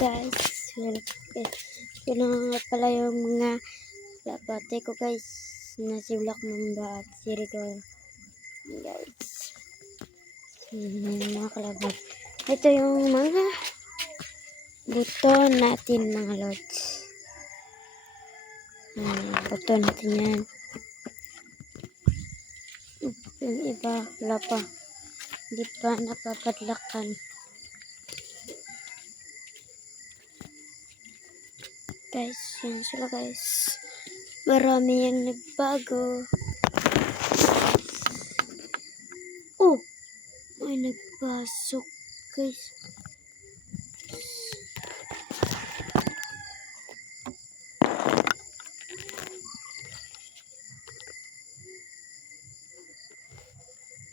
guys, yun na nga pala yung mga labate ko guys, na si Black Mamba at si Rigor guys. Mga kalabat, ito yung mga buto natin mga lods. Buto natin yan. Yung iba wala pa, hindi pa napapadlakan guys. Yan sila guys, marami yung nagbago. Oh, may nagpasok guys.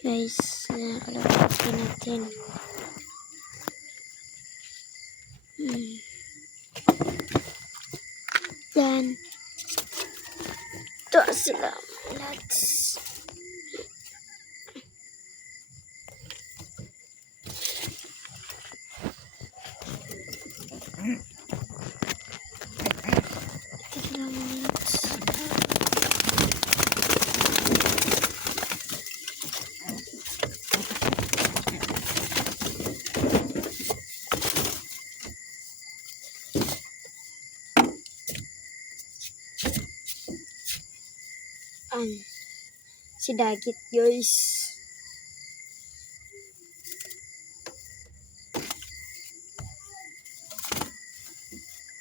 Guys, nakalabas natin. Yan. Ito sila. Let's. Ito sila mga lods. Si Dagit guys.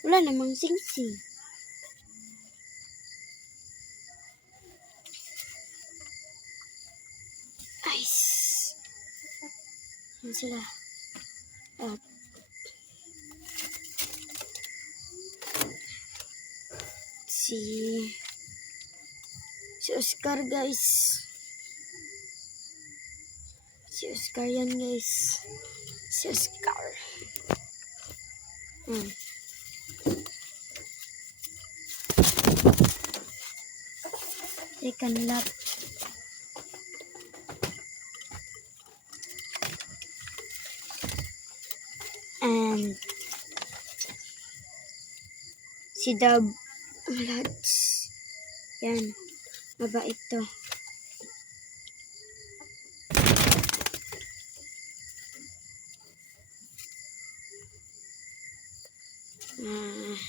Wala namang sing-sing. Ice. Yan sila. At si Oscar guys. Si Oscar yan guys. Si Oscar. Second lap. And si Dab lads. Yan. Mabait to.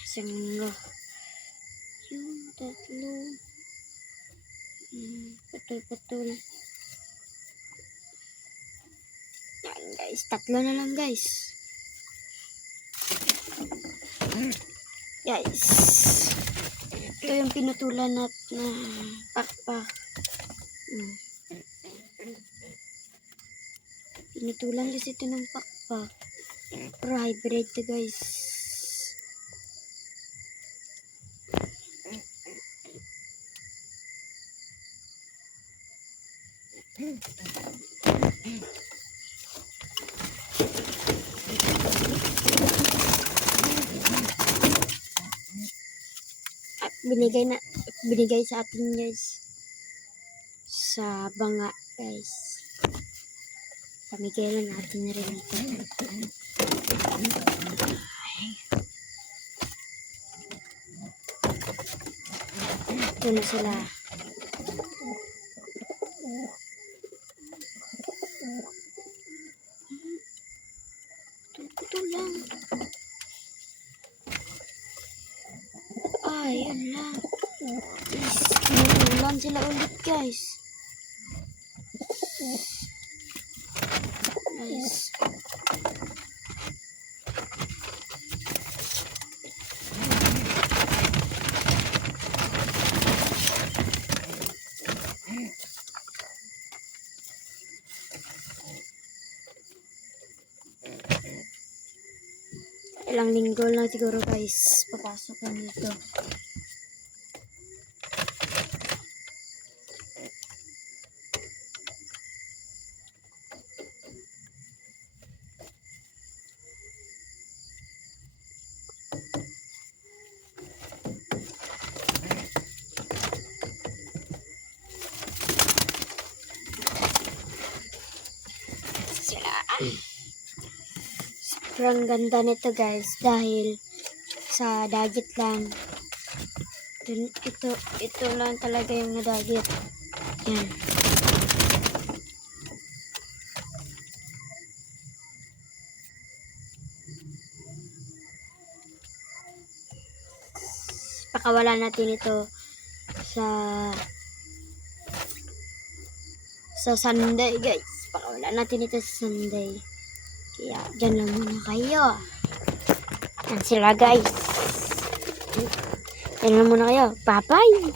Isang linggo. Yung tatlo. Patul-patul. Yan guys. Tatlo na lang guys. Guys. Ito yung pinutulan na pakpak. Pinutulan kasi ito ng pakpak. Pero hybrid to guys. At binigay sa atin guys sa banga guys. Pamigay na natin rin ito. Ito na sila. Ito lang. Ay, yan lang. Guys, kinuulan sila ulit guys. Guys. Ilang linggo lang siguro guys, papasok na dito. Sila. Sobrang ganda nito guys dahil sa dagit lang. Ito lang talaga yung nadagit. Yan. Pakawala natin ito sa Sunday guys. Pakawala natin ito sa Sunday. Kaya dyan lang muna kayo. Yan sila guys. Dyan lang muna kayo. Bye bye.